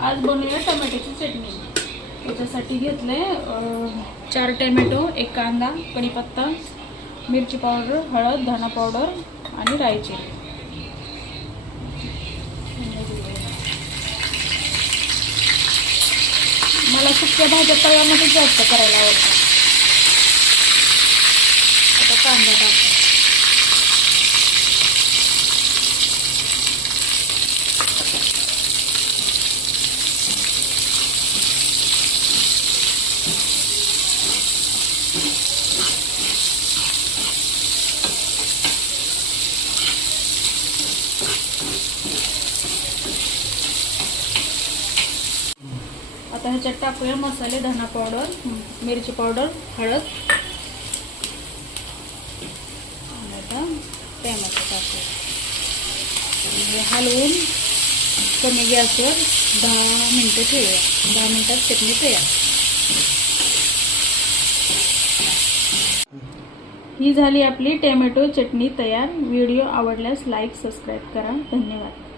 आज बनवूया टोमॅटोची चटणी। त्याच्यासाठी घेतले 4 टोमॅटो, 1 कांदा, कढीपत्ता, मिरची पावडर, हळद, धना पावडर आणि राई जिरे। मला सुक्या भाज्या तव्यामध्ये जास्त करायला आवडतात। आता कांदा टाकते। आता ह्याच्यात टाकूया मसाले, धना पावडर, मिरची पावडर, हळद आणि आता टोमॅटो टाकूया। हलवून कमी गॅसवर 10 मिनिटं ठेवूया। 10 मिनिटात चटणी तयार। ही झाली आपली टोमॅटो चटणी तयार। व्हिडिओ आवडल्यास लाईक, सबस्क्राईब करा। धन्यवाद।